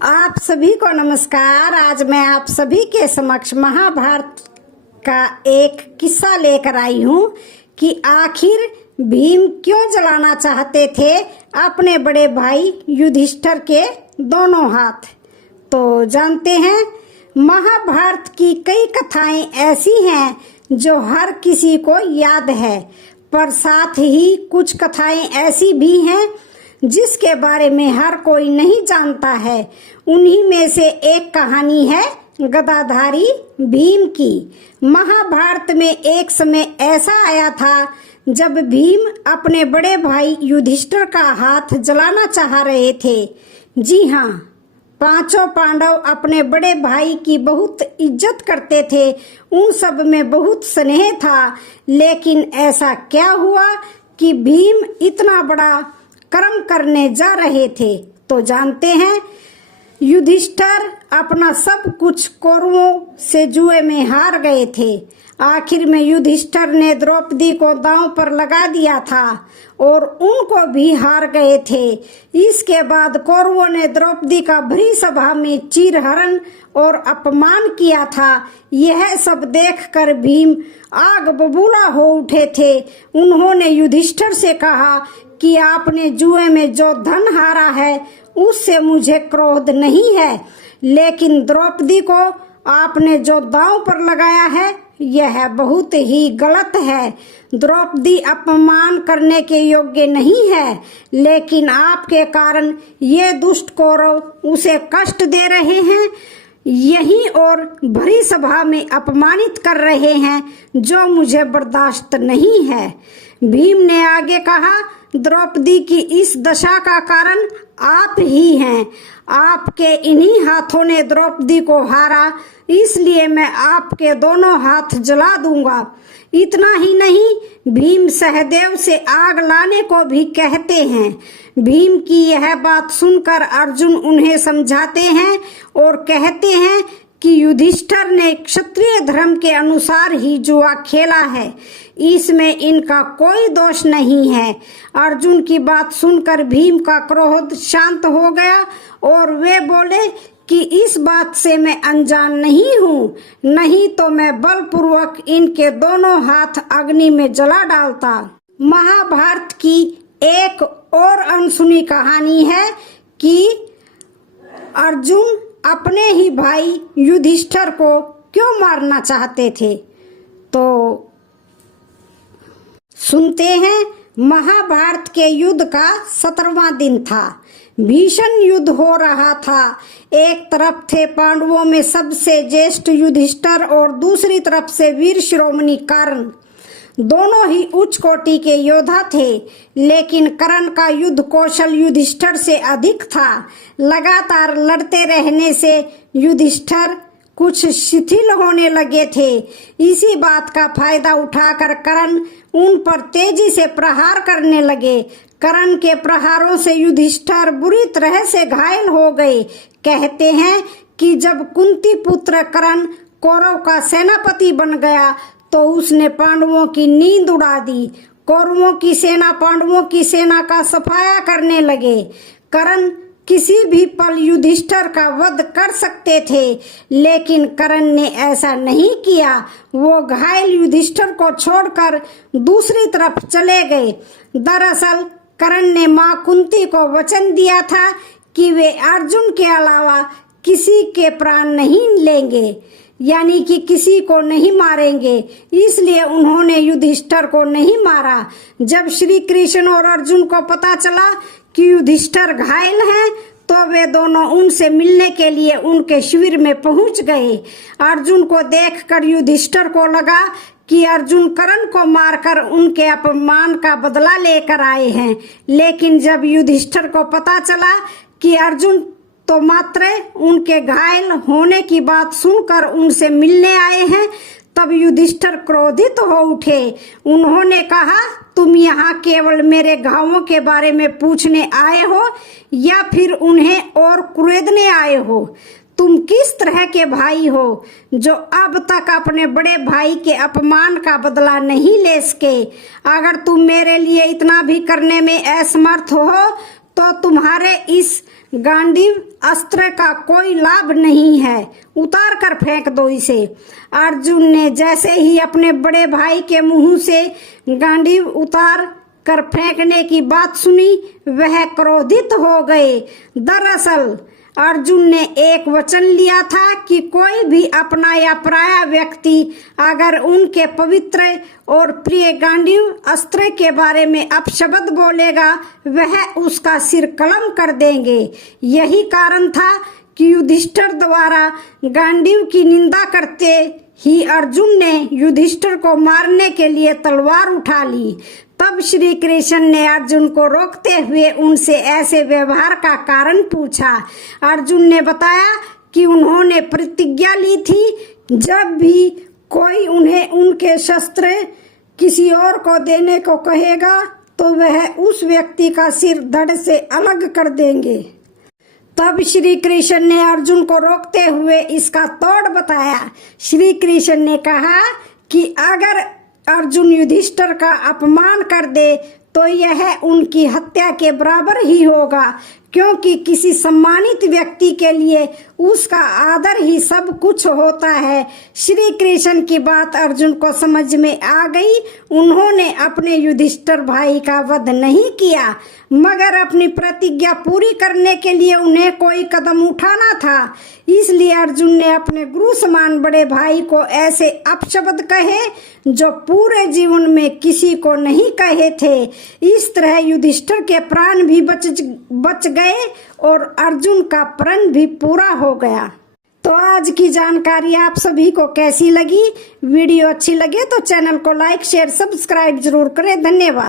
आप सभी को नमस्कार। आज मैं आप सभी के समक्ष महाभारत का एक किस्सा लेकर आई हूँ कि आखिर भीम क्यों जलाना चाहते थे अपने बड़े भाई युधिष्ठिर के दोनों हाथ। तो जानते हैं, महाभारत की कई कथाएं ऐसी हैं जो हर किसी को याद है, पर साथ ही कुछ कथाएं ऐसी भी हैं जिसके बारे में हर कोई नहीं जानता है। उन्हीं में से एक कहानी है गदाधारी भीम की। महाभारत में एक समय ऐसा आया था जब भीम अपने बड़े भाई युधिष्ठिर का हाथ जलाना चाह रहे थे। जी हाँ, पांचों पांडव अपने बड़े भाई की बहुत इज्जत करते थे, उन सब में बहुत स्नेह था। लेकिन ऐसा क्या हुआ कि भीम इतना बड़ा कर्म करने जा रहे थे। तो जानते हैं, युधिष्ठिर अपना सब कुछ कौरवों से जुए में हार गए थे। आखिर में युधिष्ठिर ने द्रौपदी को दांव पर लगा दिया था और उनको भी हार गए थे। इसके बाद कौरवों ने द्रौपदी का भरी सभा में चीरहरण और अपमान किया था। यह सब देखकर भीम आग बबूला हो उठे थे। उन्होंने युधिष्ठिर से कहा कि आपने जुए में जो धन हारा है उससे मुझे क्रोध नहीं है, लेकिन द्रौपदी को आपने जो दांव पर लगाया है यह बहुत ही गलत है। द्रौपदी अपमान करने के योग्य नहीं है, लेकिन आपके कारण ये दुष्ट कौरव उसे कष्ट दे रहे हैं, यही और भरी सभा में अपमानित कर रहे हैं, जो मुझे बर्दाश्त नहीं है। भीम ने आगे कहा, द्रौपदी की इस दशा का कारण आप ही हैं। आपके इन्हीं हाथों ने द्रौपदी को हारा, इसलिए मैं आपके दोनों हाथ जला दूंगा। इतना ही नहीं, भीम सहदेव से आग लाने को भी कहते हैं। भीम की यह बात सुनकर अर्जुन उन्हें समझाते हैं और कहते हैं कि युधिष्ठिर ने क्षत्रिय धर्म के अनुसार ही जुआ खेला है, इसमें इनका कोई दोष नहीं है। अर्जुन की बात सुनकर भीम का क्रोध शांत हो गया और वे बोले कि इस बात से मैं अनजान नहीं हूँ, नहीं तो मैं बलपूर्वक इनके दोनों हाथ अग्नि में जला डालता। महाभारत की एक और अनसुनी कहानी है कि अर्जुन अपने ही भाई युधिष्ठिर को क्यों मारना चाहते थे। तो सुनते हैं, महाभारत के युद्ध का 17वां दिन था। भीषण युद्ध हो रहा था। एक तरफ थे पांडवों में सबसे ज्येष्ठ युधिष्ठिर और दूसरी तरफ से वीर शिरोमणि कर्ण। दोनों ही उच्च कोटि के योद्धा थे, लेकिन कर्ण का युद्ध कौशल युधिष्ठिर से अधिक था। लगातार लड़ते रहने से युधिष्ठिर कुछ शिथिल होने लगे थे। इसी बात का फायदा उठाकर कर्ण उन पर तेजी से प्रहार करने लगे। कर्ण के प्रहारों से युधिष्ठिर बुरी तरह से घायल हो गए। कहते हैं कि जब कुंती पुत्र कर्ण कौरव का सेनापति बन गया तो उसने पांडवों की नींद उड़ा दी। कौरवों की सेना पांडवों की सेना का सफाया करने लगे। कर्ण किसी भी पल युधिष्ठिर का वध कर सकते थे, लेकिन कर्ण ने ऐसा नहीं किया। वो घायल युधिष्ठिर को छोड़कर दूसरी तरफ चले गए। दरअसल कर्ण ने मां कुंती को वचन दिया था कि वे अर्जुन के अलावा किसी के प्राण नहीं लेंगे, यानी कि किसी को नहीं मारेंगे। इसलिए उन्होंने युधिष्ठिर को नहीं मारा। जब श्री कृष्ण और अर्जुन को पता चला कि युधिष्ठिर घायल हैं, तो वे दोनों उनसे मिलने के लिए उनके शिविर में पहुंच गए। अर्जुन को देखकर युधिष्ठिर को लगा कि अर्जुन कर्ण को मारकर उनके अपमान का बदला लेकर आए हैं। लेकिन जब युधिष्ठिर को पता चला कि अर्जुन तो मात्र उनके घायल होने की बात सुनकर उनसे मिलने आए हैं, तब युधिष्ठिर क्रोधित हो उठे। उन्होंने कहा, तुम यहाँ केवल मेरे घावों के बारे में पूछने आए हो या फिर उन्हें और कुरेदने आए हो? तुम किस तरह के भाई हो जो अब तक अपने बड़े भाई के अपमान का बदला नहीं ले सके? अगर तुम मेरे लिए इतना भी करने में असमर्थ हो तो तुम्हारे इस गांडीव अस्त्र का कोई लाभ नहीं है, उतार कर फेंक दो इसे। अर्जुन ने जैसे ही अपने बड़े भाई के मुंह से गांडीव उतार कर फेंकने की बात सुनी, वह क्रोधित हो गए। दरअसल अर्जुन ने एक वचन लिया था कि कोई भी अपना या पराया व्यक्ति अगर उनके पवित्र और प्रिय गांडीव अस्त्र के बारे में अपशब्द बोलेगा, वह उसका सिर कलम कर देंगे। यही कारण था कि युधिष्ठिर द्वारा गांडीव की निंदा करते ही अर्जुन ने युधिष्ठिर को मारने के लिए तलवार उठा ली। तब श्री कृष्ण ने अर्जुन को रोकते हुए उनसे ऐसे व्यवहार का कारण पूछा। अर्जुन ने बताया कि उन्होंने प्रतिज्ञा ली थी, जब भी कोई उन्हें उनके शस्त्र किसी और को देने को कहेगा तो वह उस व्यक्ति का सिर धड़ से अलग कर देंगे। तब श्री कृष्ण ने अर्जुन को रोकते हुए इसका तोड़ बताया। श्री कृष्ण ने कहा कि अगर अर्जुन युधिष्ठिर का अपमान कर दे तो यह उनकी हत्या के बराबर ही होगा, क्योंकि किसी सम्मानित व्यक्ति के लिए उसका आदर ही सब कुछ होता है। श्री कृष्ण की बात अर्जुन को समझ में आ गई। उन्होंने अपने युधिष्ठिर भाई का वध नहीं किया, मगर अपनी प्रतिज्ञा पूरी करने के लिए उन्हें कोई कदम उठाना था। इसलिए अर्जुन ने अपने गुरु समान बड़े भाई को ऐसे अपशब्द कहे जो पूरे जीवन में किसी को नहीं कहे थे। इस तरह युधिष्ठिर के प्राण भी बच गए और अर्जुन का प्रण भी पूरा हो गया। तो आज की जानकारी आप सभी को कैसी लगी? वीडियो अच्छी लगे तो चैनल को लाइक, शेयर, सब्सक्राइब जरूर करें। धन्यवाद।